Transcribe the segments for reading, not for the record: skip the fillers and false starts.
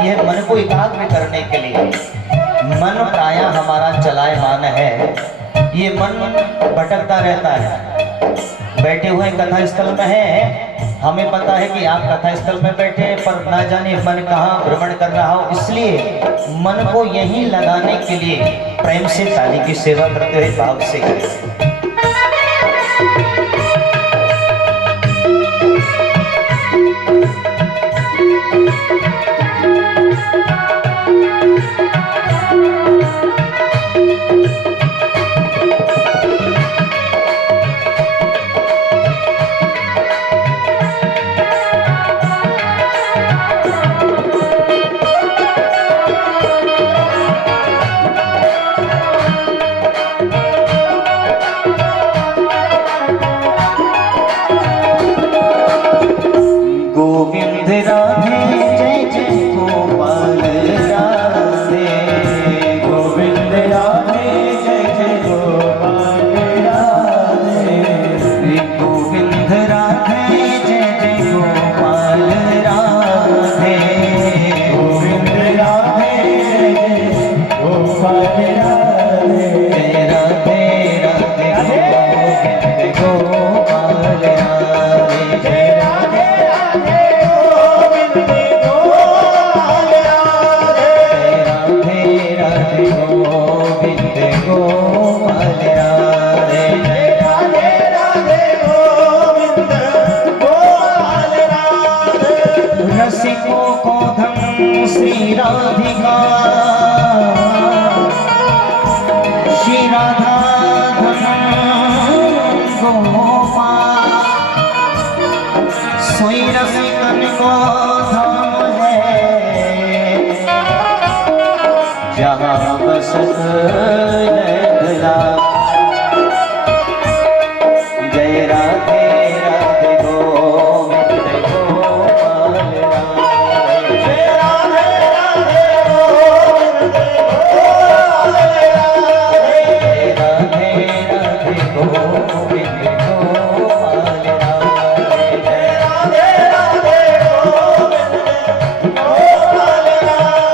यह मन को एकाग्र करने के लिए। मन प्रायः हमारा चलायमान है, ये मन भटकता रहता है। बैठे हुए कथा स्थल में है, हमें पता है कि आप कथा स्थल में बैठे हैं, पर ना जाने मन कहाँ भ्रमण कर रहा हो। इसलिए मन को यहीं लगाने के लिए प्रेम से ताली की सेवा करते हुए भाव से करें। गोविंद राधे जय जय गोपाल राधे, गोविंद राधे जय जय गोपाल राधे, गोविंद राधे जय जय गोपाल राधे, गोविंद राधे जय जय गोपाल राधे, जय राधे राधे गोविंद गोपाल राधे, जय राधे रसिकों को धन श्री राधिका, श्री राधा धन गोपाल, सोई रसिकन को धाम है, जहाँ बसत लखला। जय राधे राधे गोविंद गोपाल राधे, जय राधे राधे गोविंद गोपाल राधे, जय राधे राधे गोविंद गोपाल राधे, जय राधे राधे गोविंद गोपाल राधे।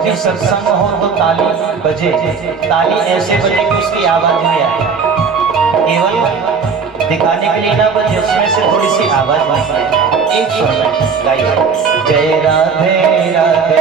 जब भी सत्संग हो तो ताली बजे, ताली ऐसे बजे कि उसकी आवाज में आए, केवल दिखाने के लिए ना बजे, उसमें से थोड़ी सी आवाज बन। एक स्वर में गाइए, जय राधे राधे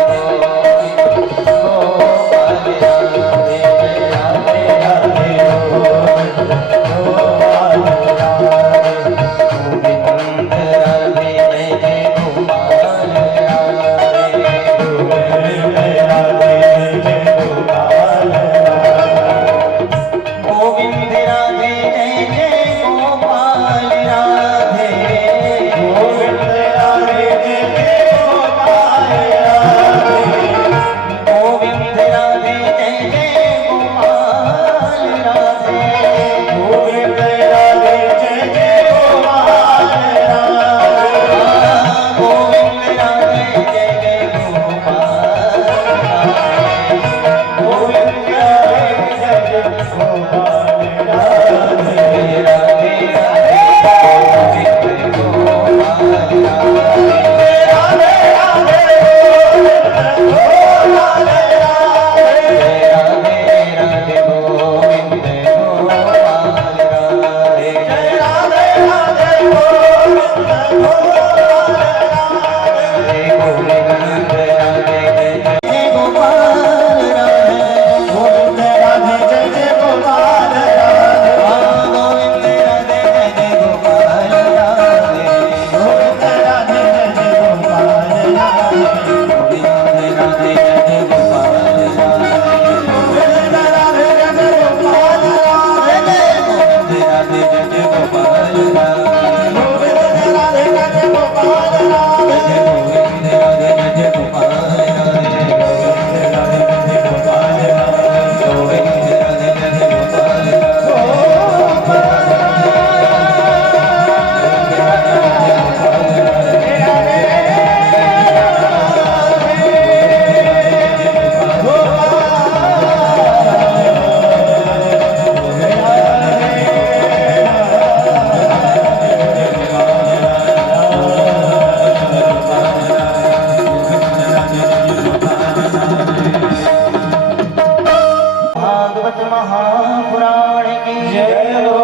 महापुराण की जय हो,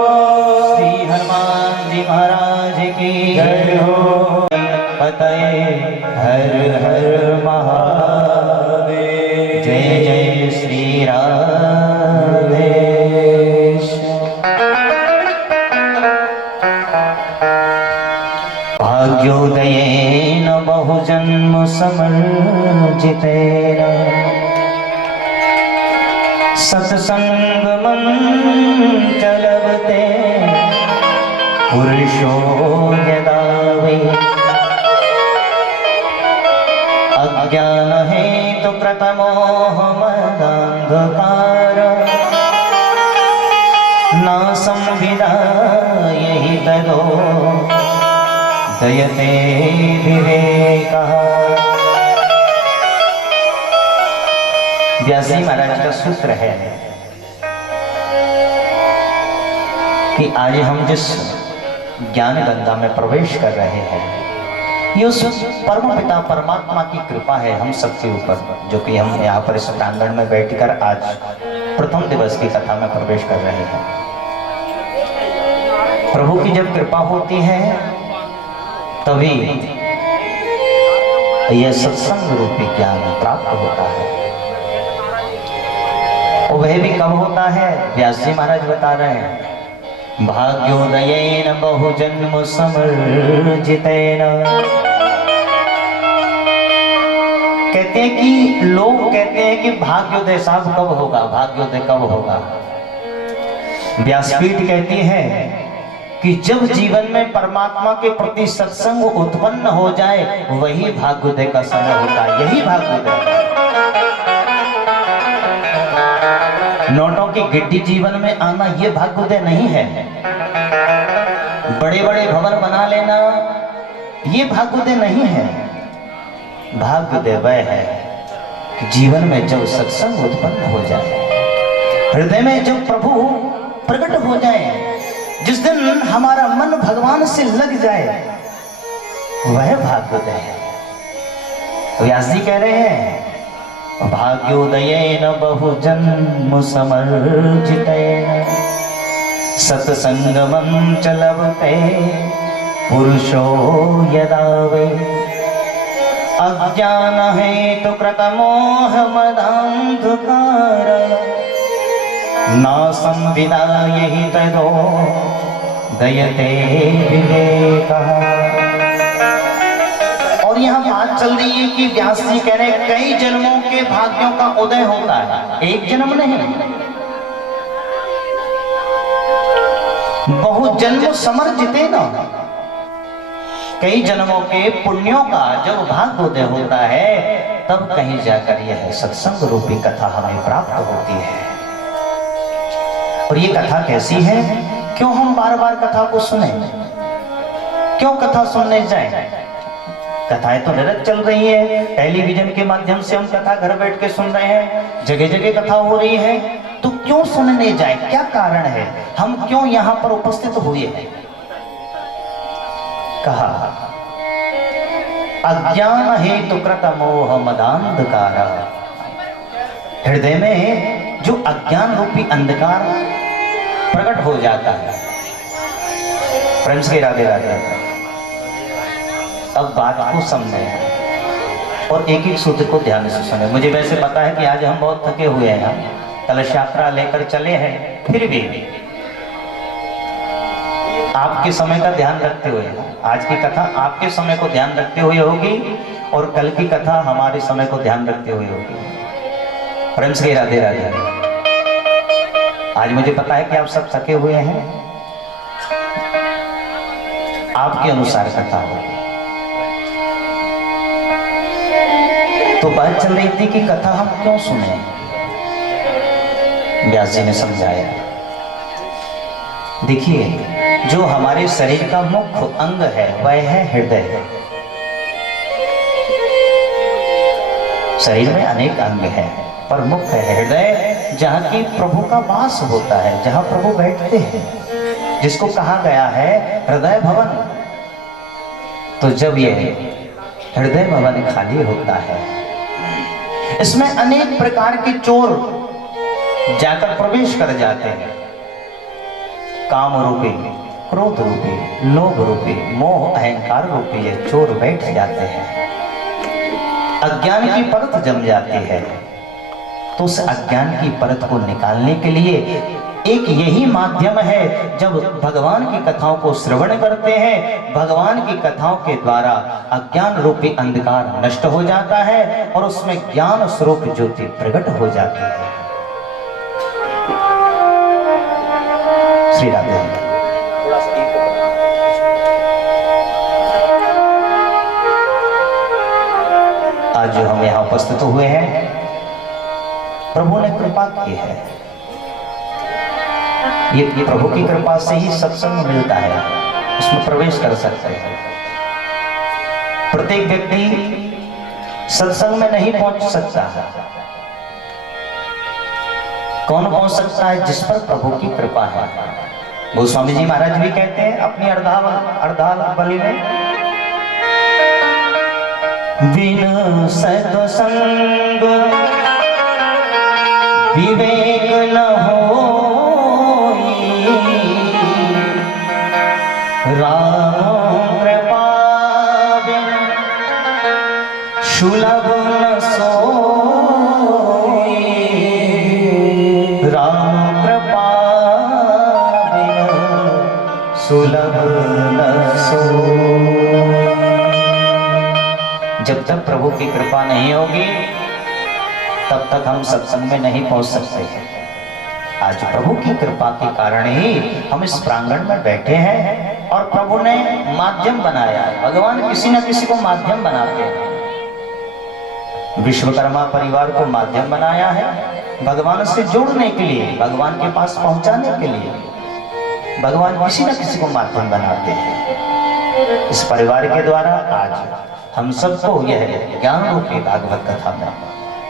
श्री हनुमान जी महाराज की जय हो। पतये हर हर महादेव, जय जय श्री राधेश। भाग्योदयेन बहुजन्म समर्जितेन सत्संगमं चलवते पुरुषो यदा वै अज्ञान हेतु प्रतमोह मदान्धकार न संविदाय हि तदो दयते विवेकः। व्यास जी महाराज का सूत्र है कि आज हम जिस ज्ञान गंगा में प्रवेश कर रहे हैं, ये उस परम पिता परमात्मा की कृपा है हम सबके ऊपर, जो कि हम यहाँ पर इस प्रांगण में बैठकर आज प्रथम दिवस की कथा में प्रवेश कर रहे हैं। प्रभु की जब कृपा होती है तभी यह सत्संग रूपी ज्ञान प्राप्त होता है। वह भी कब होता है, व्यास जी महाराज बता रहे हैं, भाग्योदयेन बहुजन्म समर्जितेन। कहते हैं कि लोग कहते हैं कि भाग्योदय साहब कब होगा, भाग्योदय कब होगा। व्यासपीठ कहती है कि जब जीवन में परमात्मा के प्रति सत्संग उत्पन्न हो जाए वही भाग्योदय का समय होता है, यही भाग्योदय। नोटों की गिड्डी जीवन में आना ये भाग्योदय नहीं है। बड़े बड़े भवन बना लेना ये भाग्योदय नहीं है। भाग्योदय वह है कि जीवन में जब सत्संग उत्पन्न हो जाए, हृदय में जब प्रभु प्रकट हो जाए, जिस दिन हमारा मन भगवान से लग जाए, वह भाग्योदय है। व्यास जी कह रहे हैं भाग्योदयेन बहुजन्म समर्जितेन सत्संगमं च लभते पुरुषो यदा वै अज्ञान हेतु कृतमोह मदान्धकार नासं विदायहि तदो दयते विवेकः। और यहाँ बात चल रही है कि व्यास जी कह रहे हैं कई जन्मों के भाग्यों का उदय होता है, एक जन्म नहीं। बहुत जन्म समर्जिते न, कई जन्मों के पुण्यों का जब भाग्योदय होता है तब कहीं जाकर यह सत्संग रूपी कथा हमें प्राप्त होती है। और ये कथा कैसी है, क्यों हम बार बार कथा को सुने, क्यों कथा सुनने जाएं? कथाएं तो निरंतर चल रही है, टेलीविजन के माध्यम से हम कथा घर बैठ के सुन रहे हैं, जगह जगह कथा हो रही है, तो क्यों सुनने जाएं? क्या कारण है, हम क्यों यहाँ पर उपस्थित हुए हैं? कहा अज्ञान हेतु कृत मोह मदांधकार, हृदय में जो अज्ञान रूपी अंधकार प्रकट हो जाता है। प्रेम से राधे राधे। अब बात को समझे और एक एक सूत्र को ध्यान से सुने। मुझे वैसे पता है कि आज हम बहुत थके हुए हैं, कलश यात्रा लेकर चले हैं, फिर भी आपके समय का ध्यान रखते हुए, आज की कथा आपके समय को ध्यान रखते हुए होगी और कल की कथा हमारे समय को ध्यान रखते हुए होगी। प्रेम से राधे राधे। आज मुझे पता है कि आप सब थके हुए हैं, आपके अनुसार कथा होगी। तो बात चल रही थी कि कथा हम क्यों सुने। व्यास जी ने समझाया, देखिए जो हमारे शरीर का मुख्य अंग है वह है हृदय। शरीर में अनेक अंग हैं पर मुख्य है हृदय, जहाँ की प्रभु का वास होता है, जहाँ प्रभु बैठते हैं, जिसको कहा गया है हृदय भवन। तो जब ये हृदय भवन खाली होता है, इसमें अनेक प्रकार के चोर जाकर प्रवेश कर जाते हैं। काम रूपी, क्रोध रूपी, लोभ रूपी, मोह अहंकार रूपी ये चोर बैठ जाते हैं। अज्ञान की परत जम जाती है, तो उस अज्ञान की परत को निकालने के लिए एक यही माध्यम है। जब भगवान की कथाओं को श्रवण करते हैं, भगवान की कथाओं के द्वारा अज्ञान रूपी अंधकार नष्ट हो जाता है और उसमें ज्ञान स्वरूप ज्योति प्रकट हो जाती है। श्री राधे। आज जो हम यहाँ उपस्थित हुए हैं, प्रभु ने कृपा की है। ये प्रभु की कृपा से ही सत्संग मिलता है, उसमें प्रवेश कर सकते हैं। प्रत्येक व्यक्ति सत्संग में नहीं पहुंच सकता। कौन पहुंच सकता है? जिस पर प्रभु की कृपा है। गोस्वामी जी महाराज भी कहते हैं अपनी अर्धावली में, बिन सत्संग विवेक न होई, राम कृपा बिन सुलभ न सोई, राम कृपा बिन सुलभ न सोई। जब तक प्रभु की कृपा नहीं होगी तब तक हम सत्संग में नहीं पहुंच सकते हैं। आज प्रभु की कृपा के कारण ही हम इस प्रांगण में बैठे हैं और प्रभु ने माध्यम बनाया है। भगवान किसी न किसी को माध्यम बनाते हैं। विश्वकर्मा परिवार को माध्यम बनाया है भगवान से जोड़ने के लिए, भगवान के पास पहुंचाने के लिए। भगवान किसी न किसी को माध्यम बनाते हैं। इस परिवार के द्वारा आज हम सबको यह ज्ञान रूपी भागवत कथा में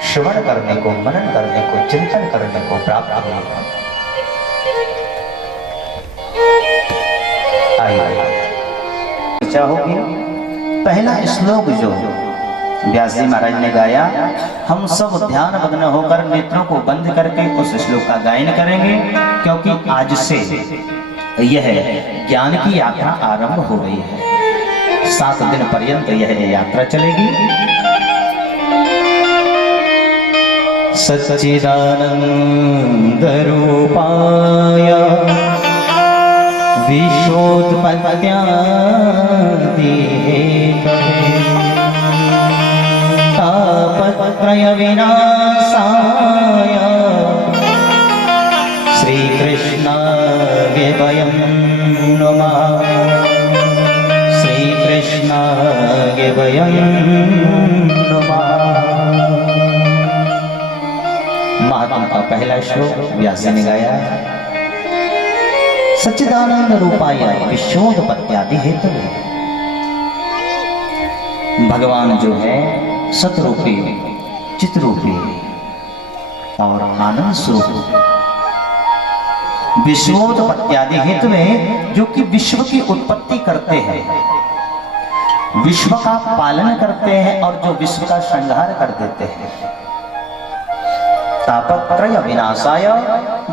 श्रवण करने को, मनन करने को, चिंतन करने को प्राप्त हुआ। आइए चर्चा होगी। पहला श्लोक जो व्यास जी महाराज ने गाया। हम सब ध्यान मग्न होकर नेत्रों को बंद करके उस श्लोक का गायन करेंगे, क्योंकि आज से यह ज्ञान की यात्रा आरंभ हो गई है। 7 दिन पर्यंत यह यात्रा चलेगी। सच्चिदानंद रूपाय विश्वोत्पत्त्यादि तापत्रय विनाशाय श्री कृष्णाय वयं नमः। श्री कृष्णाय वयं नमः। महात्मा का पहला श्लोक व्यास जी ने गाया है। सच्चिदानंद रूपाय विश्वोत्पत्त्यादि हेतु। भगवान जो है सतरूपी, चितरूपी और आनंद स्वरूप विश्वोत्पत्त्यादि हेतु में, जो कि विश्व की उत्पत्ति करते हैं, विश्व का पालन करते हैं और जो विश्व का संहार कर देते हैं। तापत्रय विनाशाय,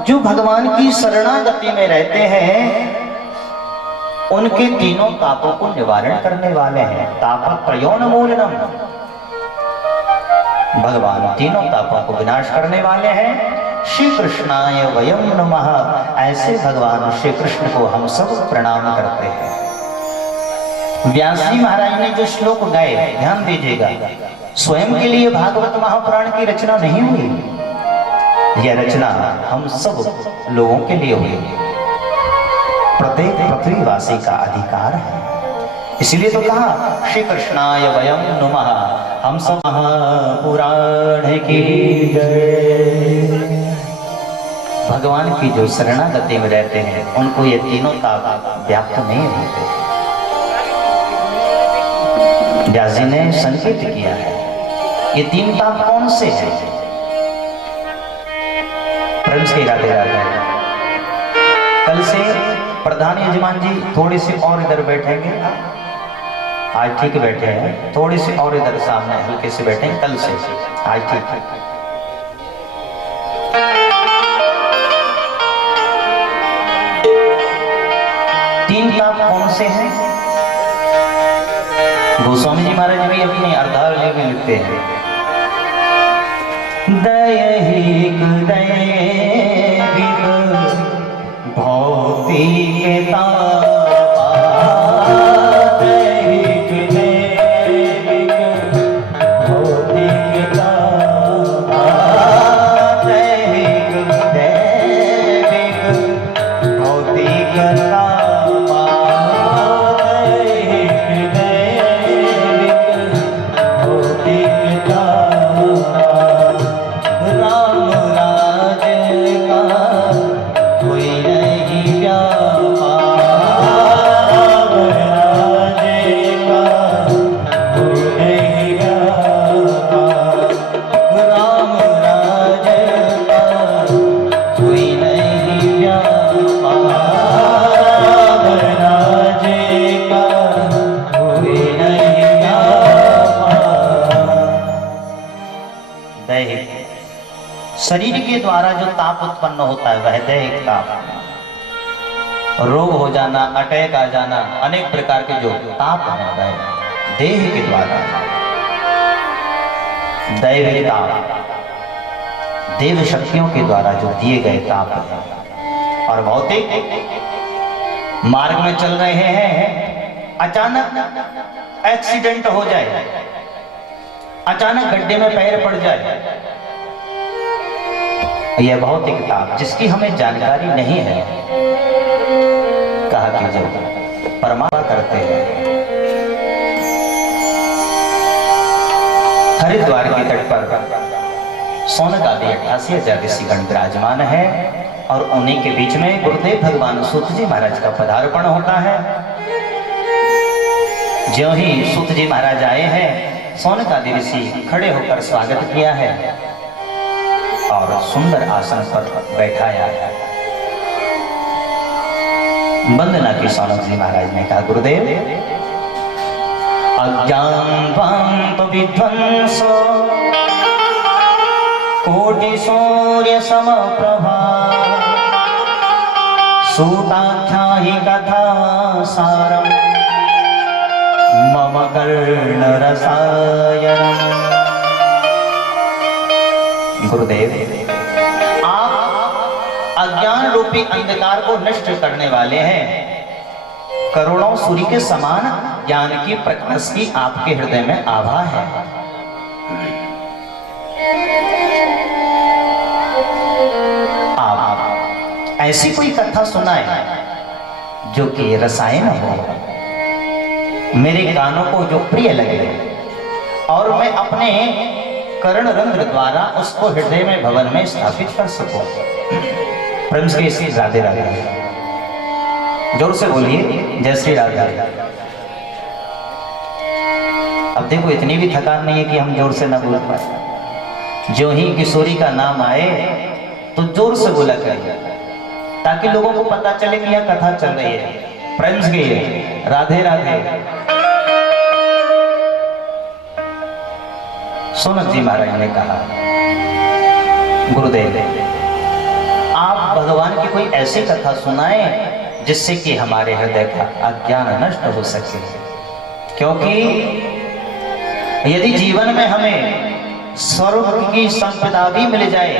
जो भगवान की शरणागति में रहते हैं, उनके तीनों तापों को निवारण करने वाले हैं। तापत्रयोन्मूलनम, भगवान तीनों तापों को विनाश करने वाले हैं। श्री कृष्णाय वयं नमः, ऐसे भगवान श्री कृष्ण को हम सब प्रणाम करते हैं। व्यास जी महाराज ने जो श्लोक गाए, ध्यान दीजिएगा, स्वयं के लिए भागवत महापुराण की रचना नहीं हुई। यह रचना हम सब लोगों के लिए हुई। प्रत्येक पृथ्वीवासी का अधिकार है। इसलिए तो कहा श्री कृष्णाय वयं नमः, हम सब महापुराण की जय। भगवान की जो शरणागति में रहते हैं, उनको ये तीनों ताप व्याप्त नहीं होते। व्यास जी ने संकेत किया है। ये 3 ताप कौन से हैं? राधे राधे। कल से प्रधान यजमान जी थोड़ी सी और इधर बैठेंगे। आज ठीक बैठे हैं, थोड़ी सी और इधर सामने हल्के से बैठेंगे। कल से आज ठीक है। तीन ताप कौन से हैं? गोस्वामी जी महाराज भी अपने अर्धावली में लिखते हैं। दैहिक दैविक भौतिक दैहिक दैविक भौतिक दैहिक दैविक भौतिक शरीर के द्वारा जो ताप उत्पन्न होता है वह दैहिक ताप। रोग हो जाना, अटैक आ जाना, अनेक प्रकार के जो ताप है वह देह के द्वारा। दैविक ताप देव शक्तियों के द्वारा जो दिए गए ताप है। और भौतिक, मार्ग में चल रहे हैं, अचानक एक्सीडेंट हो जाए, अचानक गड्ढे में पैर पड़ जाए, यह भौतिक ताप जिसकी हमें जानकारी नहीं है। कहा कि जो परमात्मा करते हैं। हरिद्वार के तट पर सोनक आदि 88,000 ऋषिगण विराजमान है और उन्हीं के बीच में गुरुदेव भगवान सूत जी महाराज का पदार्पण होता है। जो ही सूत जी महाराज आए हैं, सोनक आदि ऋषि खड़े होकर स्वागत किया है और सुंदर आसन पर बैठाया है। वंदना की सोनक जी महाराज ने कहा, गुरुदेव अज्ञानवान् तो विध्वंसो कोटि सूर्य समप्रभा सूताख्याहि कथा सारम मम कर्णरसायनम्। गुरुदेव, आप अज्ञान रूपी अंधकार को नष्ट करने वाले हैं। करोड़ों सूर्य के समान ज्ञान की प्रकाश की आपके हृदय में आभा है। आप ऐसी कोई कथा सुनाए जो कि रसायन हो, मेरे कानों को जो प्रिय लगे, और मैं अपने कर्ण रंध्र द्वारा उसको हृदय में भवन में स्थापित कर सकूं। प्रेम से श्री राधे राधे जोर से बोलिए, जय श्री राधे। अब देखो, इतनी भी थकान नहीं है कि हम जोर से ना बोल पाए। जो ही किशोरी का नाम आए तो जोर से बोला करिए, ताकि लोगों को पता चले कि यह कथा चल रही है। प्रेम से राधे राधे। सोनक जी महाराज ने कहा, गुरुदेव, आप भगवान की कोई ऐसी कथा सुनाएं जिससे कि हमारे हृदय का अज्ञान नष्ट हो सके। क्योंकि यदि जीवन में हमें स्वर्ग की संपदा भी मिल जाए,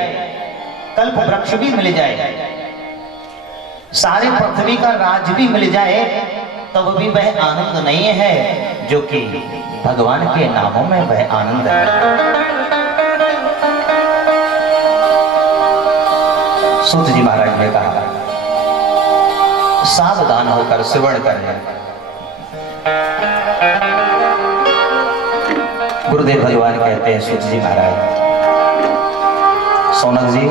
कल्प वृक्ष भी मिल जाए, सारे पृथ्वी का राज भी मिल जाए, तब भी वह आनंद नहीं है जो कि भगवान के नामों में वह आनंद है। सूत जी महाराज ने कहा, सावधान होकर श्रवण करें। गुरुदेव भगवान कहते हैं, सूत जी महाराज, सोनक जी,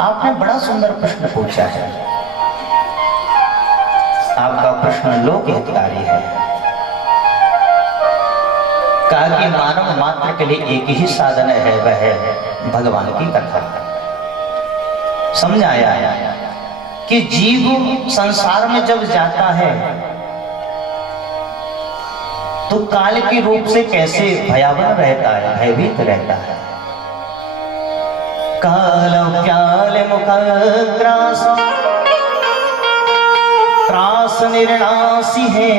आपने बड़ा सुंदर प्रश्न पूछा है। आपका प्रश्न लोक हितकारी है। कहा कि मानव मात्र के लिए एक ही साधन है, वह है भगवान की कथा। समझ आया कि जीव संसार में जब जाता है तो काल के रूप से कैसे भयावन रहता है, भयभीत रहता है। काल व्याल मुख ग्रास त्रास निर्णासी है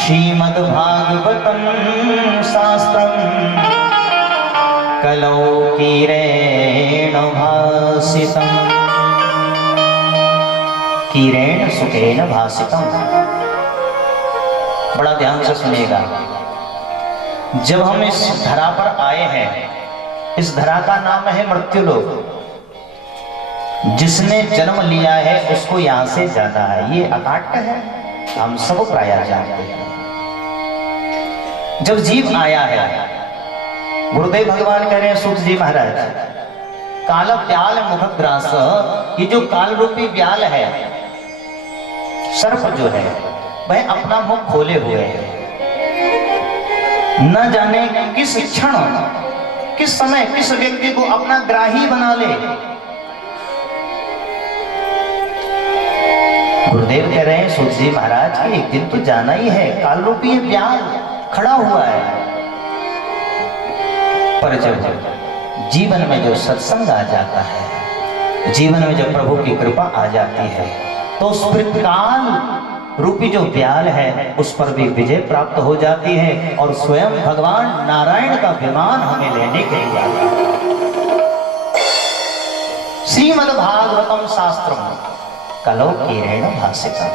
श्रीमद् भागवतम शास्त्रम कलौ कीरेण भासितम। कीरेण सुखेन भासितम। बड़ा ध्यान से सुनिएगा। जब हम इस धरा पर आए हैं, इस धरा का नाम है मृत्युलोक। जिसने जन्म लिया है उसको यहां से जाना है, ये अकाट्य है, हम सब प्रायः जानते हैं। जब जीव आया है, गुरुदेव भगवान कह रहे हैं, सूत जी महाराज, काल व्याल मुखग्रास, ये जो काल रूपी व्याल है, सर्प जो है, वह अपना मुख खोले हुए है। न जाने किस क्षण, किस समय, किस व्यक्ति को अपना ग्राही बना ले। गुरुदेव कह रहे हैं, सूत जी महाराज, कि एक दिन तो जाना ही है। काल रूपी व्याल खड़ा हुआ है। पर जब जीवन में जो सत्संग आ जाता है, जीवन में जब प्रभु की कृपा आ जाती है, तो उस पर काल रूपी जो व्याल है उस पर भी विजय प्राप्त हो जाती है, और स्वयं भगवान नारायण का विमान हमें लेने के लिए आता है। श्रीमद् भागवतम शास्त्रम कलौ कीरेण भासितम।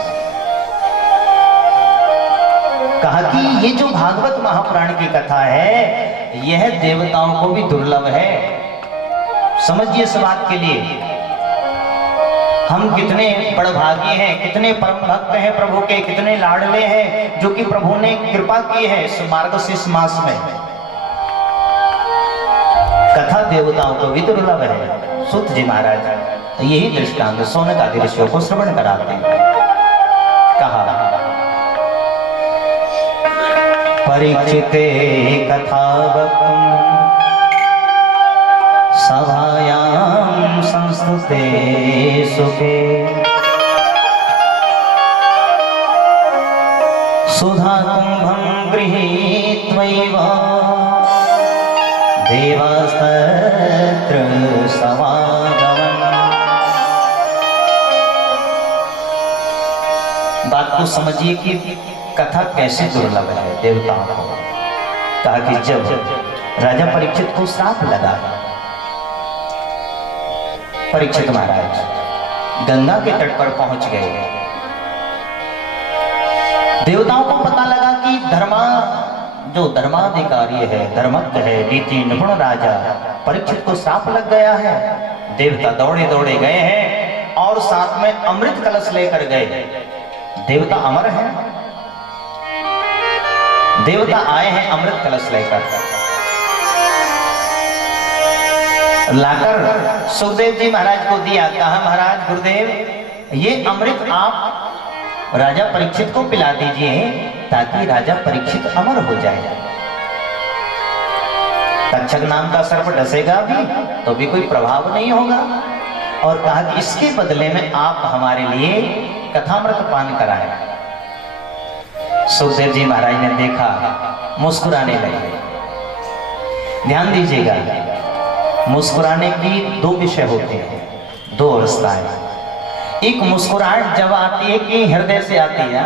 कहा कि ये जो भागवत महापुराण की कथा है, यह देवताओं को भी दुर्लभ है। समझिए इस बात के लिए, हम कितने बड़भागी हैं, कितने परम भक्त हैं प्रभु के, कितने लाडले हैं, जो कि प्रभु ने कृपा की है इस मार्गशीर्ष मास में। कथा देवताओं को भी दुर्लभ है। सूत जी महाराज यही दृष्टांत सोनक आदि ऋषियों को श्रवण कराते हैं। कहा, परीक्षिते कथा वक्तुम सभायां संस्तुते सुखे सुधा कुंभं गृहीत्वैव देवास्तत्र समागमन्। बात को समझिए कि कथा कैसे दुर्लभ है देवताओं को। कहा कि जब राजा परीक्षित को श्राप लगा, परीक्षित महाराज गंगा के तट पर पहुंच गए। देवताओं को पता लगा कि जो धर्माधिकारी है, धर्मज्ञ है, नीति निपुण राजा परीक्षित को श्राप लग गया है। देवता दौड़े दौड़े गए हैं और साथ में अमृत कलश लेकर गए। देवता अमर हैं, देवता आए हैं अमृत कलश लेकर। लाकर सुखदेव जी महाराज को दिया। कहा महाराज गुरुदेव ये अमृत आप राजा परीक्षित को पिला दीजिए ताकि राजा परीक्षित अमर हो जाए। तक्षक नाम का सर्प डसेगा भी तो भी कोई प्रभाव नहीं होगा। और कहा कि इसके बदले में आप हमारे लिए कथामृत पान कराएं। सुखदेव जी महाराज ने देखा, मुस्कुराने लगे। ध्यान दीजिएगा, मुस्कुराने की दो विषय होते हैं, दो अवस्थाएं। एक मुस्कुराहट जब आती है कि हृदय से आती है,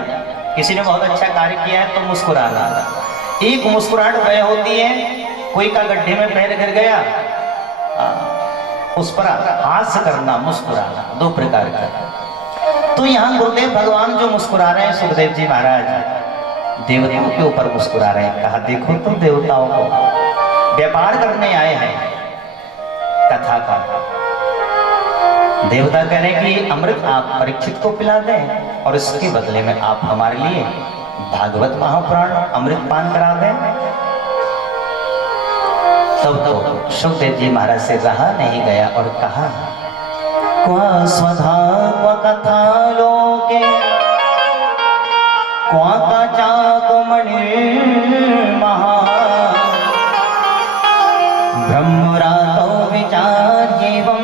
किसी ने बहुत अच्छा कार्य किया है तो मुस्कुराना। एक मुस्कुराहट वह होती है कोई का गड्ढे में पैर गिर गया, उस पर हास्य करना, मुस्कुराना, दो प्रकार का। तो यहाँ गुरुदेव भगवान जो मुस्कुरा रहे हैं, सुखदेव जी महाराज देवताओं के ऊपर मुस्कुरा रहे हैं। कहा देखो तो देवताओं को व्यापार करने आए हैं कथा का। देवता कह रहे हैं कि अमृत आप परीक्षित को पिला दें और इसके बदले में आप हमारे लिए भागवत महापुराण अमृत पान करा दें। तब तो सुखदेव जी महाराज से रहा नहीं गया और कहा क्वा स्वधा क्वा कथा लोके क्वा काचाको मणिर्महा ब्रह्मरातो विचार्येवं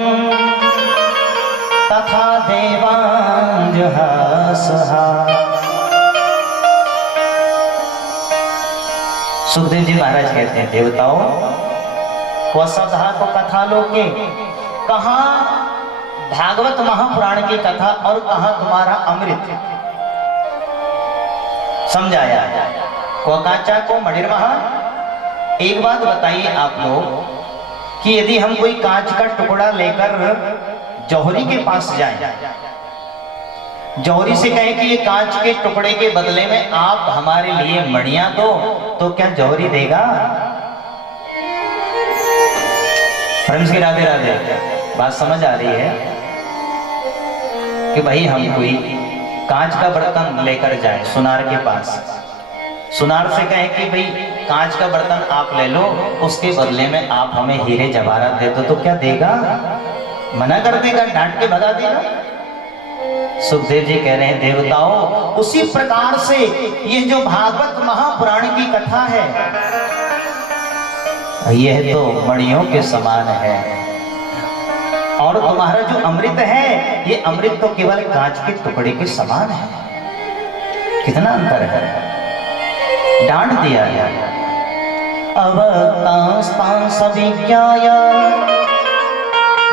तथा देवांजहसहा। सुखदेव जी महाराज कहते हैं देवताओं को सदा को कथा लोके, कहां भागवत महापुराण की कथा और कहां तुम्हारा अमृत। समझाया को काचा को मणिर्महा। एक बात बताइए आप लोग कि यदि हम कोई कांच का टुकड़ा लेकर जौहरी के पास जाएं, जौहरी से कहें कि ये कांच के टुकड़े के बदले में आप हमारे लिए मणियां दो, तो क्या जौहरी देगा? फ्रेंड्स की राधे राधे, बात समझ आ रही है कि भाई हम कोई कांच का बर्तन लेकर जाए सुनार के पास, सुनार से कहें कि भाई कांच का बर्तन आप ले लो, उसके बदले में आप हमें हीरे जवाहरात दे दो, तो क्या देगा? मना कर देगा, डांट के भगा देगा। सुखदेव जी कह रहे हैं देवताओं उसी प्रकार से ये जो भागवत महापुराण की कथा है यह तो मणियों के समान है, और तुम्हारा जो अमृत है ये अमृत तो केवल कांच के टुकड़े के समान है। कितना अंतर है, डांट दिया है। अवतांस्तांस विज्ञाय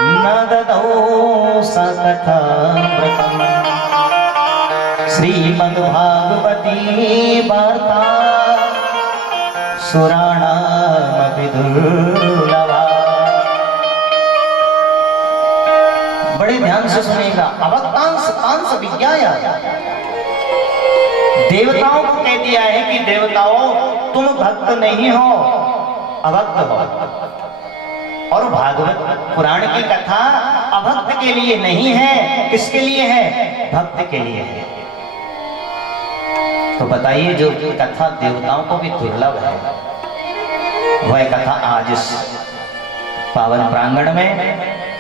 न ददौ स कथामृतम् श्रीमद्भागवती वार्ता सुराणामपि दुर्लभा। बड़े ध्यान से सुनेगा। अवतांस तांस विज्ञाय, देवताओं को कह दिया है कि देवताओं तुम भक्त नहीं हो, अभक्त हो। और भागवत पुराण की कथा अभक्त के लिए नहीं है, किसके लिए है? भक्त के लिए है। तो बताइए जो कथा देवताओं को भी दुर्लभ है, वह कथा आज इस पावन प्रांगण में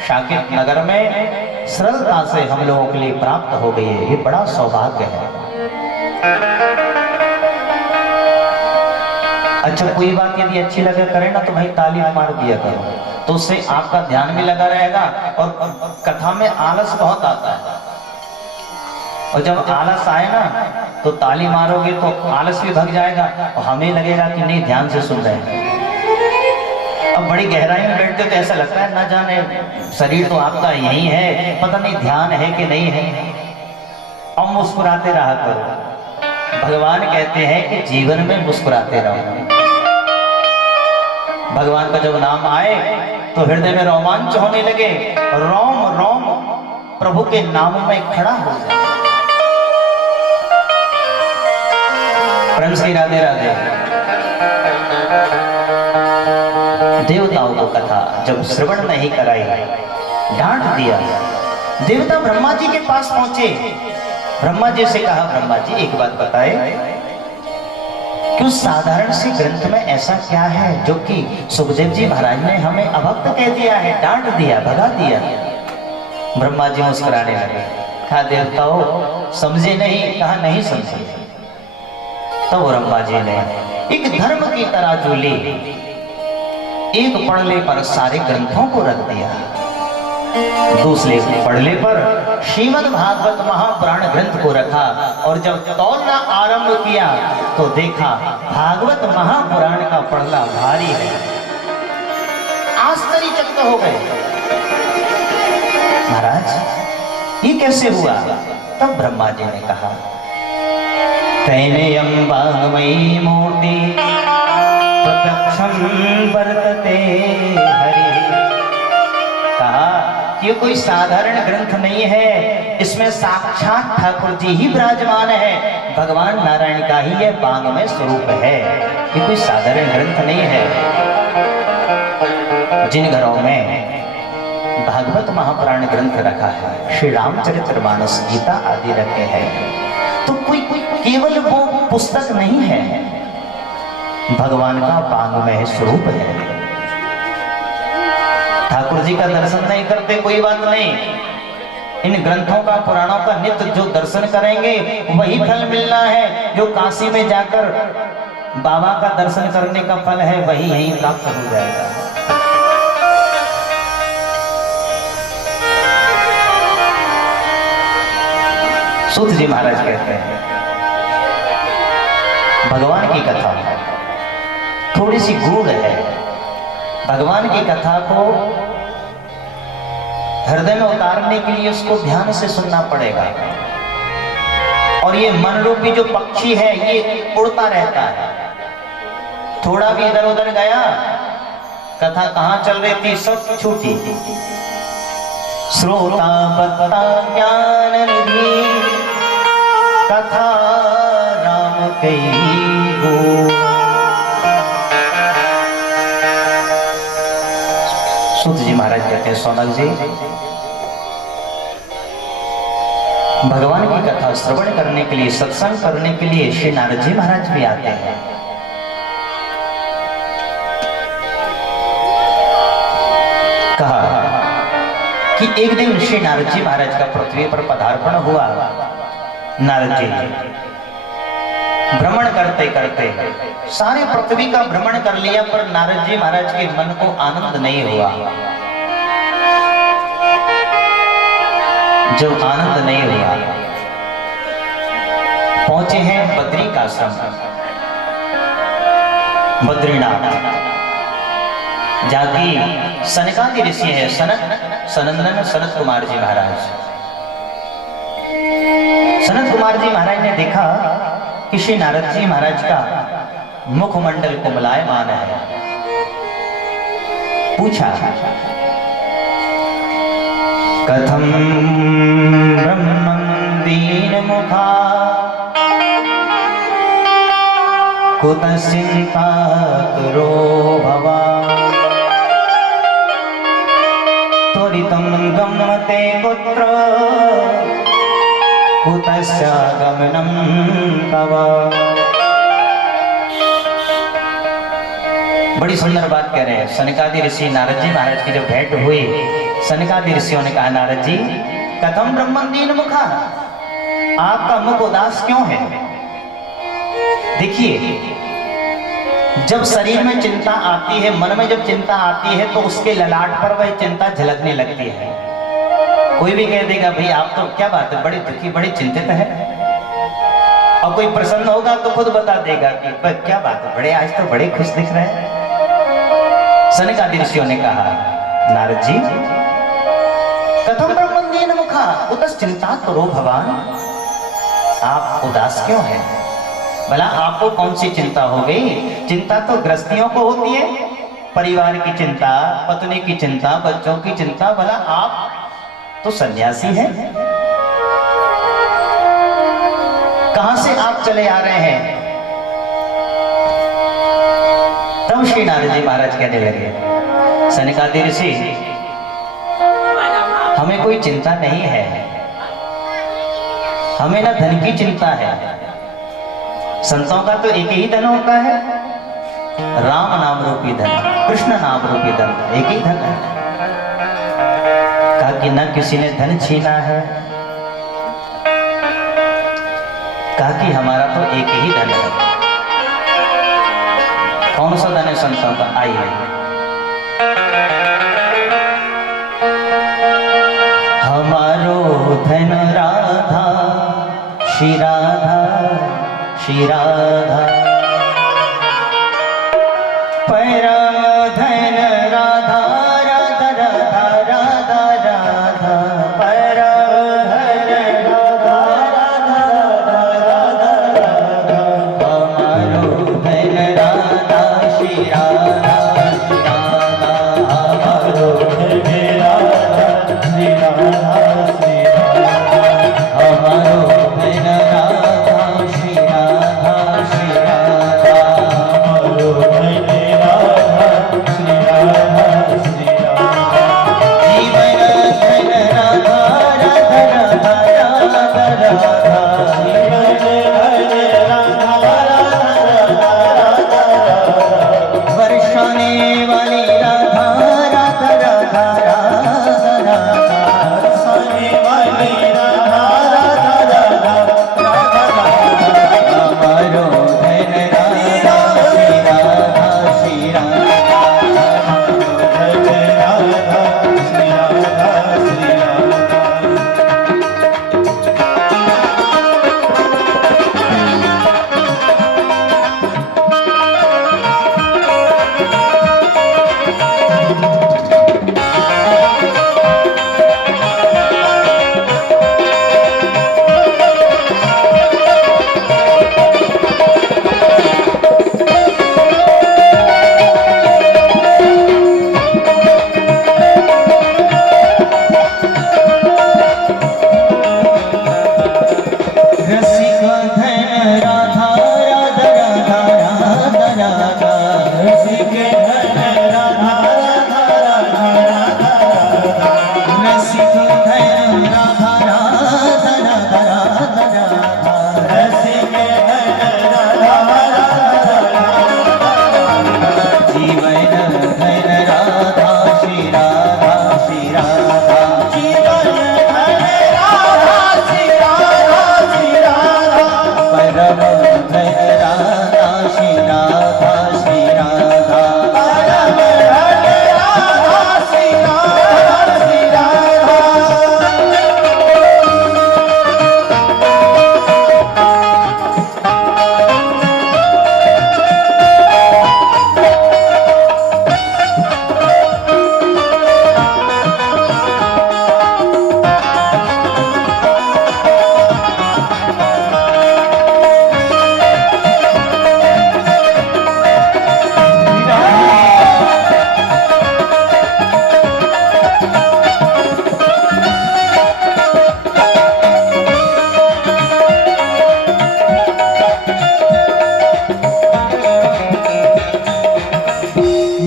शाकित नगर में सरलता से हम लोगों के लिए प्राप्त हो गई है। ये बड़ा सौभाग्य है। अच्छा, कोई बात यदि अच्छी लगे करे ना तो भाई ताली मार दिया करो, तो उससे आपका ध्यान भी लगा रहेगा और कथा में आलस बहुत आता है। और जब आलस आए ना तो ताली मारोगे तो आलस भी भाग जाएगा और हमें लगेगा कि नहीं ध्यान से सुन रहे हैं। अब बड़ी गहराई में बैठते तो ऐसा लगता है ना जाने शरीर तो आपका यही है, पता नहीं ध्यान है कि नहीं है। अब मुस्कुराते रहा करो। भगवान कहते हैं कि जीवन में मुस्कुराते रहो। भगवान का जब नाम आए तो हृदय में रोमांच होने लगे, रोम रोम प्रभु के नाम में खड़ा हो जाए। प्रेम से राधे राधे। देवताओं को कथा जब श्रवण नहीं कराई, डांट दिया। देवता ब्रह्मा जी के पास पहुंचे। ब्रह्मा जी से कहा, ब्रह्मा जी एक बात बताए कि उस साधारण से ग्रंथ में ऐसा क्या है जो कि सुखदेव जी महाराज ने हमें अभक्त कह दिया है, डांट दिया, भगा दिया। ब्रह्मा जी मुस्कुराने लगे। कहा, देवताओं समझे नहीं? कहा, नहीं समझे। तब ब्रह्मा जी ने एक धर्म की तराजू ली, एक पड़ले पर सारे ग्रंथों को रख दिया, दूसरे पड़ले पर श्रीमद् भागवत महापुराण ग्रंथ को रखा। और जब तौलना आरंभ किया तो देखा भागवत महापुराण का पड़ला भारी है। आश्चर्यचकित हो गए। महाराज ये कैसे हुआ? तब ब्रह्मा जी ने कहा, तैनेयं वाङ्मयी मूर्ति प्रत्यक्षं वर्तते हरि। कहा ये कोई साधारण ग्रंथ नहीं है, इसमें साक्षात ठाकुर जी ही विराजमान है। भगवान नारायण का ही यह वाङ्मय स्वरूप है, ये कोई साधारण ग्रंथ नहीं है। जिन घरों में भागवत महापुराण ग्रंथ रखा है, श्री रामचरितमानस, गीता आदि रखे हैं, तो कोई केवल वो पुस्तक नहीं है, भगवान का वाङ्मय स्वरूप है। ठाकुर जी का दर्शन नहीं करते कोई बात नहीं, इन ग्रंथों का, पुराणों का नित्य जो दर्शन करेंगे वही फल मिलना है। जो काशी में जाकर बाबा का दर्शन करने का फल है वही यहीं प्राप्त हो जाएगा। सूत जी महाराज कहते हैं, भगवान की कथा थोड़ी सी गूढ़ है। भगवान की कथा को हृदय में उतारने के लिए उसको ध्यान से सुनना पड़ेगा। और ये मन रूपी जो पक्षी है ये उड़ता रहता है, थोड़ा भी इधर उधर गया, कथा कहां चल रही थी सब छूटी। श्रोता बता ज्ञान निधि कथा राम कई गो। सूत जी महाराज कहते हैं, सोनक जी भगवान की कथा श्रवण करने के लिए, सत्संग करने के लिए श्री नारद जी महाराज भी आते हैं। कहा कि एक दिन श्री नारद जी महाराज का पृथ्वी पर पदार्पण हुआ। नारद जी भ्रमण करते करते सारे पृथ्वी का भ्रमण कर लिया, पर नारद जी महाराज के मन को आनंद नहीं हुआ। जब आनंद नहीं हुआ, पहुंचे हैं बद्री का आश्रम, बद्रीनाथ, जाकी सनकादि ऋषि है, सनंदन सनत कुमार जी महाराज। सनत कुमार जी महाराज ने देखा कि श्री नारद जी महाराज का मुखमंडल कुमलायमान है। पूछा, कथम ब्रह्मं दीन मुखा कुतश्चिंता करो भवा त्वरितं गम्यते कुत्र कुतश्चागमनं तव। बड़ी सुंदर बात कह रहे हैं सनकादि ऋषि। नारद जी महाराज की जब भेंट हुई, सनकादि ऋषियों ने कहा, नारद जी कथम ब्रह्मं दीन मुखा, आपका मुख उदास क्यों है? देखिए, जब शरीर में चिंता आती है, मन में जब चिंता आती है तो उसके ललाट पर वह चिंता झलकने लगती है। कोई भी कह देगा भाई आप तो क्या बात है, बड़ी दुखी बड़ी चिंतित है। और कोई प्रसन्न होगा तो खुद बता देगा कि क्या बात है, बड़े आज तो बड़े खुश दिख रहे हैं। सनकादि ऋषियों ने कहा, नारद जी कथम ब्रह्मण्येन मुखा उतस चिंता करो भगवान, आप उदास क्यों हैं? भला आपको कौन सी चिंता हो गई? चिंता तो गृहस्थियों को होती है, परिवार की चिंता, पत्नी की चिंता, बच्चों की चिंता। भला आप तो सन्यासी हैं, कहां से आप चले आ रहे हैं? तब श्री नारद जी महाराज कहने लगे, सनकादि ऋषि हमें कोई चिंता नहीं है, हमें ना धन की चिंता है। संतों का तो एक ही धन होता है, राम नाम रूपी धन, कृष्ण नाम रूपी धन, एक ही धन है। कहा कि न किसी ने धन छीना है, कहा कि हमारा तो एक ही धन है। कौन सा धन है संतों का? आइए, हमारो धन राधा, श्री राधा, श्री राधा, परम धन राधा, राधा राधा राधा राधा, परम धन राधा, राधा राधा राधा, हमारो धन राधा, श्री राधा, श्री राधा, हमारो धन राधा, श्री राधा, श्री राधा, हमारो धन राधा, श्री राधा, श्री राधा, हमारो धन राधा, श्री राधा, श्री राधा, जीवन धन राधा, राधा राधा राधा राधा, जीवन धन राधा, राधा राधा राधा राधा, बरसाने वाली राधा, राधा राधा राधा राधा, बरसाने वाली राधा, राधा राधा राधा राधा, हमारो धन राधा, श्री राधा, श्री राधा, हमारो धन राधा, श्री राधा, श्री राधा। रसिक धन राधा, राधा राधा राधा राधा, रसिक धन राधा, राधा राधा राधा राधा, रसिक धन राधा, राधा राधा राधा राधा, रसिक धन राधा, राधा राधा राधा, जीवन धन राधा, श्री राधा, श्री राधा, जीवन धन राधा, श्री राधा, श्री राधा, परम धन राधा, श्री राधा, श्री राधा, परम धन राधा, श्री राधा, श्री राधा।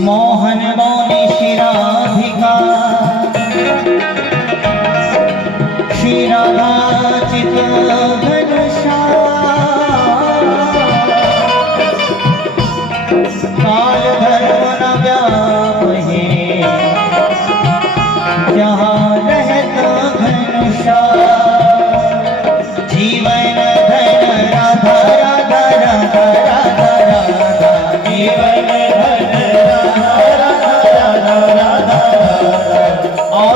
मोहन मौनी श्री राधिका, श्री राधा चित घनश्याम, काल धर्म न व्यापहे, जहाँ रहत घनश्याम, जीवन धन राधा, राधा राधा राधा राधा, जीवन धन राधा, राधा राधा राधा राधा, और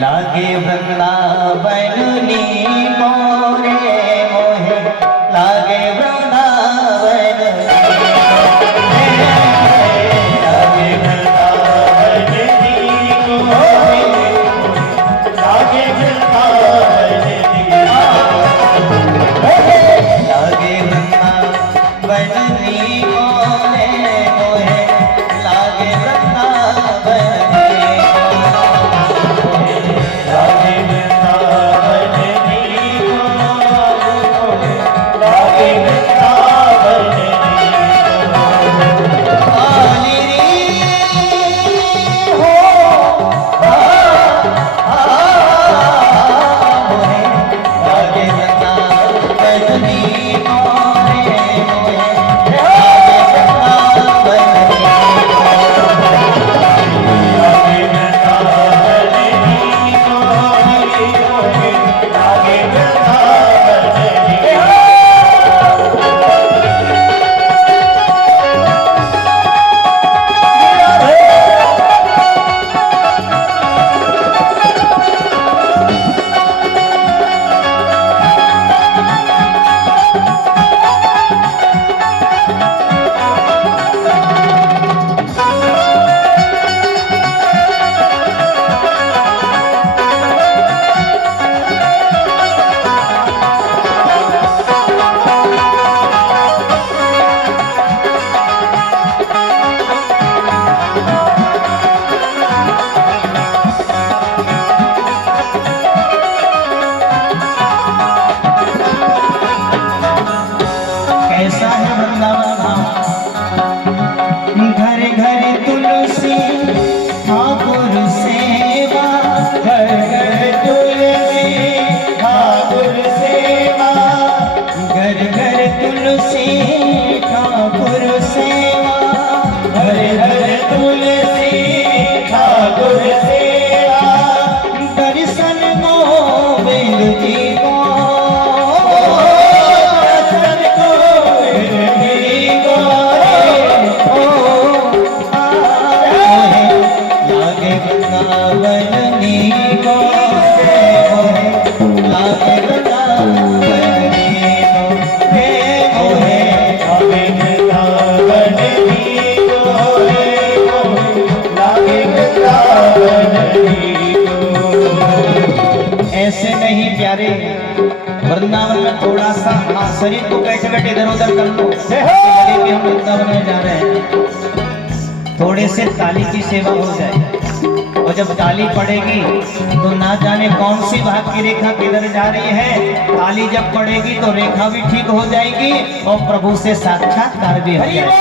लागे वृंदावन नीको रे मोहे लागे वृंदावन लागे वृंदावन नीको रे लागे वृंदावन लागे वृंदावन नीको रे मोहे लागे वृंदावन कैसा है वृंदावन धाम। घर घर तुलसी ठाकुर सेवा घर घर तुलसी ठाकुर सेवा घर घर तुलसी ठाकुर सेवा घर घर तुलसी ठाकुर सेवा दर्शन गोविंद जी को ऐसे नहीं प्यारे, वृंदावन में थोड़ा सा शरीर को बैठे बैठे इधर उधर कर लो कि हम वृंदावन में जा रहे हैं। थोड़े से ताली की सेवा हो जाए, और जब ताली पड़ेगी तो ना जाने कौन सी भाग की रेखा किधर जा रही है। ताली जब पड़ेगी तो रेखा भी ठीक हो जाएगी और प्रभु से साक्षात्कार भी हो जाएगा।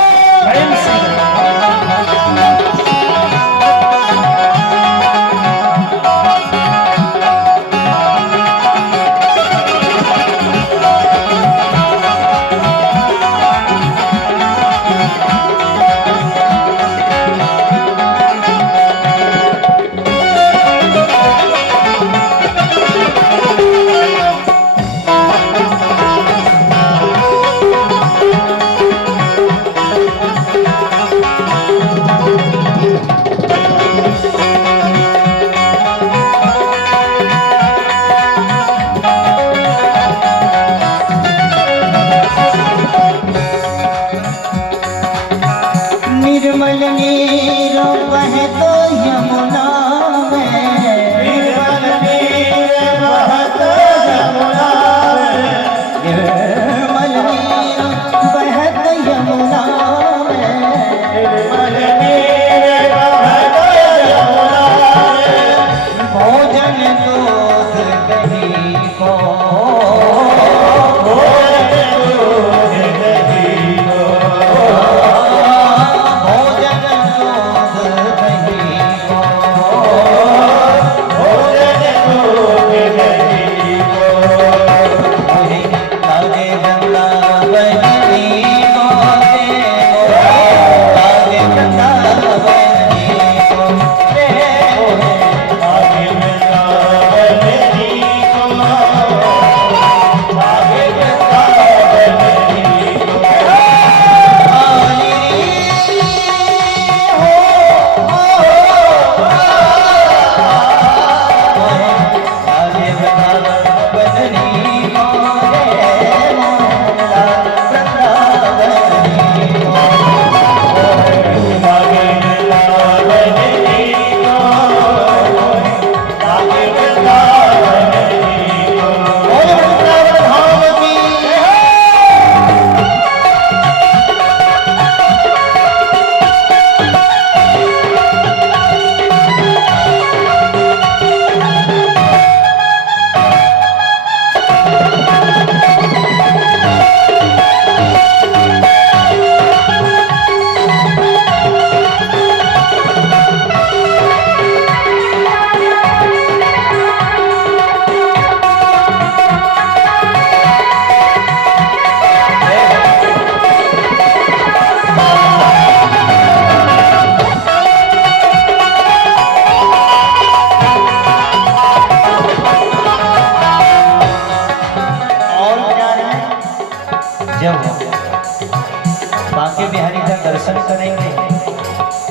दर्शन करेंगे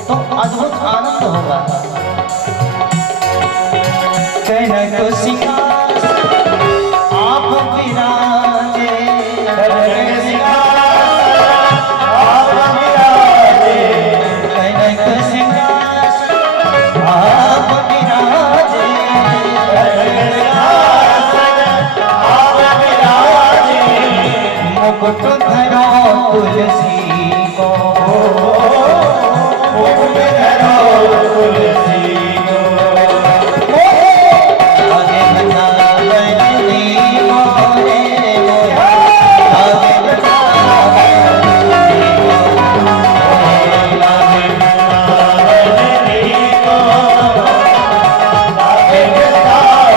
तो अद्भुत आनंद होगा। कनक सिंहासन आप विराजे, कनक सिंहासन आप विराजे, कनक सिंहासन आप विराजे, कनक सिंहासन आप विराजे, मुकुट धरो तुलसी को, मुकुट धरो तुलसी को, आगे वृंदावनी मोरे मोरा, आगे वृंदावनी मोरे, आगे वृंदावनी मोरा, आगे वृंदावनी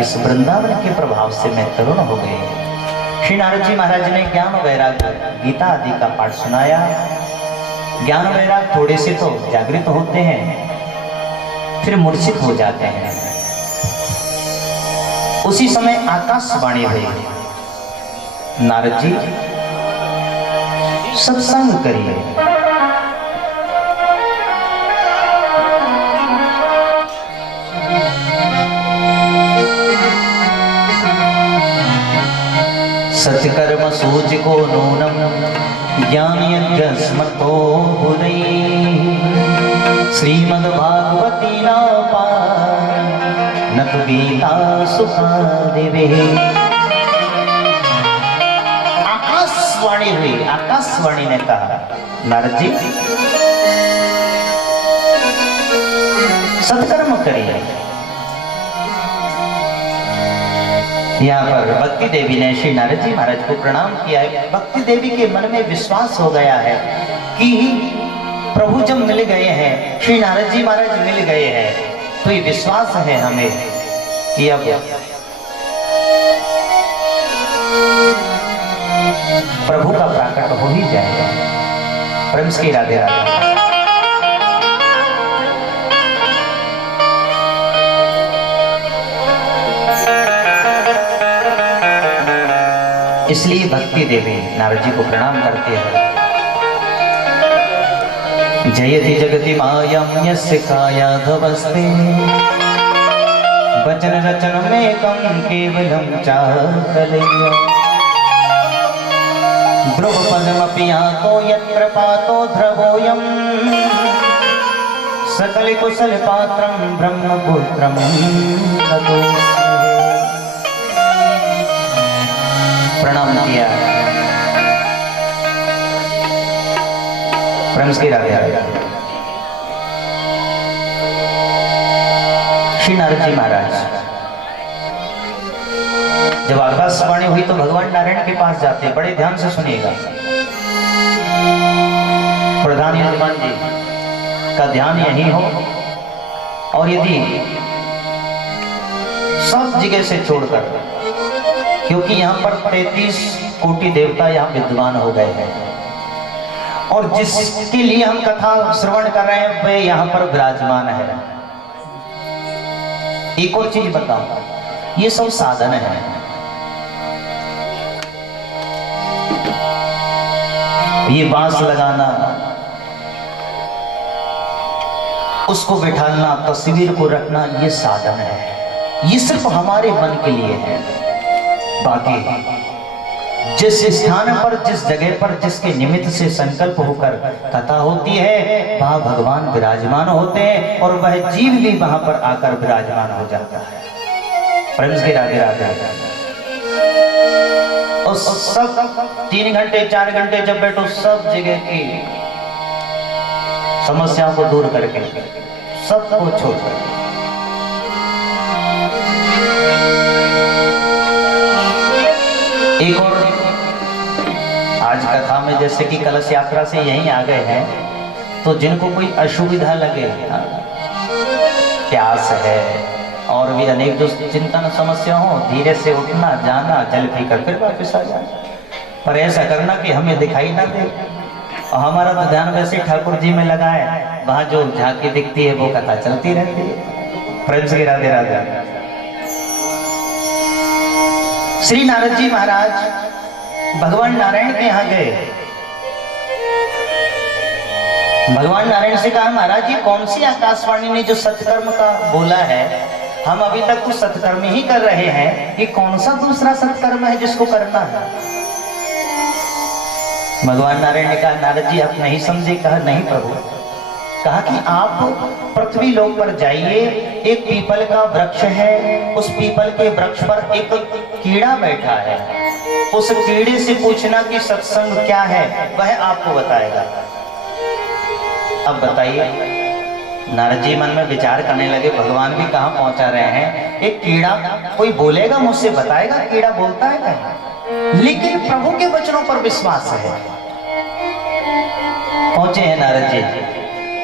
इस वृंदावन के प्रभाव से मैं तरुण हो गए। श्री नारद जी महाराज ने ज्ञान वैराग्य गीता आदि का पाठ सुनाया। ज्ञान वैराग्य थोड़े से तो जागृत होते हैं, फिर मूर्छित हो जाते हैं। उसी समय आकाशवाणी हुई, नारद जी सत्संग करिए। सत्कर्म सूच को नूनम ज्ञानियज्ञस्मतो बुधै श्रीमद्भागवती नापा न तु गीता सुखादेवे। आकाशवाणी हुई, आकाशवाणी ने कहा नारद जी सत्कर्म करिए। यहाँ पर भक्ति देवी ने श्री नारद जी महाराज को प्रणाम किया है। भक्ति देवी के मन में विश्वास हो गया है कि प्रभु जब मिल गए हैं, श्री नारद जी महाराज मिल गए हैं, तो ये विश्वास है हमें कि अब प्रभु का प्राकट हो ही जाएगा। प्रेम की राधे राधे। इसलिए भक्ति देवी नारद जी को प्रणाम करते हैं। जयति जगति मायं यस्य कायाधवस्ते वचन रचन में कम केवलम चाकलेय ध्रुवपदमपि यातो यत्र पातो ध्रुवोऽयं सकल कुशल पात्रं ब्रह्मपुत्रं नतोऽस्मि। प्रणाम किया। प्रेम की राधे राधे। श्री नारद जी महाराज जब आकाशवाणी हुई तो भगवान नारायण के पास जाते। बड़े ध्यान से सुनिएगा, प्रधान यजमान जी का ध्यान यही हो, और यदि सब जगह से छोड़कर, क्योंकि यहाँ पर 33 कोटि देवता यहाँ विद्वान हो गए हैं, और जिसके लिए हम कथा श्रवण कर रहे हैं वे यहाँ पर विराजमान है। एक और चीज बताओ, ये सब साधन है। ये बांस लगाना, उसको बिठाना, तस्वीर को रखना, ये साधन है। ये सिर्फ हमारे मन के लिए है। बाकी जिस स्थान पर, जिस जगह पर, जिसके निमित्त से संकल्प होकर कथा होती है, वहां भगवान विराजमान होते हैं और वह जीव भी वहां पर आकर विराजमान हो जाता है। प्रेम से राधे राधे। और सब 3 घंटे 4 घंटे जब बैठो, सब जगह की समस्याओं को दूर करके, सबको छोड़कर एक और आज कथा में, जैसे कि कलश यात्रा से यहीं आ गए हैं, तो जिनको कोई असुविधा लगे, प्यास है और भी अनेक जो चिंतन समस्या हो, धीरे से उठना, जाना, जल पीकर फिर वापस आ जाना। पर ऐसा करना कि हमें दिखाई ना दे, और हमारा तो ध्यान वैसे ठाकुर जी में लगा है, वहां जो झांकी दिखती है वो कथा चलती रहती है। प्रेम से राधे राधे। श्री नारद जी महाराज भगवान नारायण के यहाँ गए। भगवान नारायण से कहा, महाराज जी कौन सी आकाशवाणी ने जो सत्कर्म का बोला है, हम अभी तक तो सत्कर्म ही कर रहे हैं, ये कौन सा दूसरा सत्कर्म है जिसको करना है? भगवान नारायण ने कहा, नारद जी आप नहीं समझे। कहा नहीं प्रभु। कहा कि आप पृथ्वी लोक पर जाइए, एक पीपल का वृक्ष है, उस पीपल के वृक्ष पर एक कीड़ा बैठा है, उस कीड़े से पूछना कि सत्संग क्या है, वह आपको बताएगा। अब बताइए, नारद जी मन में विचार करने लगे, भगवान भी कहाँ पहुंचा रहे हैं, एक कीड़ा कोई बोलेगा मुझसे बताएगा, कीड़ा बोलता है क्या? लेकिन प्रभु के वचनों पर विश्वास है। पहुंचे हैं नारद जी,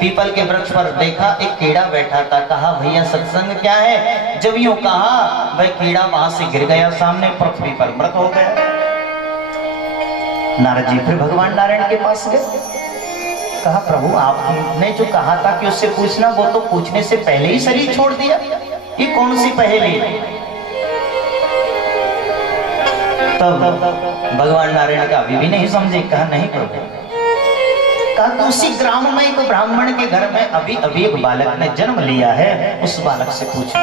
पीपल के वृक्ष पर देखा एक कीड़ा बैठा था। कहा भैया सत्संग क्या है? जब यूं कहा, वह कीड़ा वहां से गिर गया, सामने पृथ्वी पर मृत हो गया। नारद जी फिर भगवान नारायण के पास गए। कहा प्रभु आपने जो कहा था कि उससे पूछना, वो तो पूछने से पहले ही शरीर छोड़ दिया, ये कौन सी पहेली? तब भगवान नारायण का अभी भी नहीं समझे। कहा नहीं प्रभु। कहा कि उसी ग्राम में एक ब्राह्मण के घर में अभी अभी एक बालक ने जन्म लिया है, उस बालक से पूछो।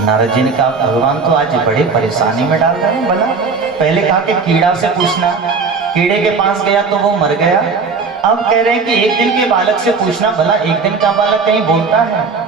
नारद जी ने कहा भगवान तो आज बड़े परेशानी में डाल रहे हैं। भला पहले कहा कि कीड़ा से पूछना, कीड़े के पास गया तो वो मर गया। अब कह रहे हैं कि एक दिन के बालक से पूछना। भला एक दिन का बालक कहीं बोलता है?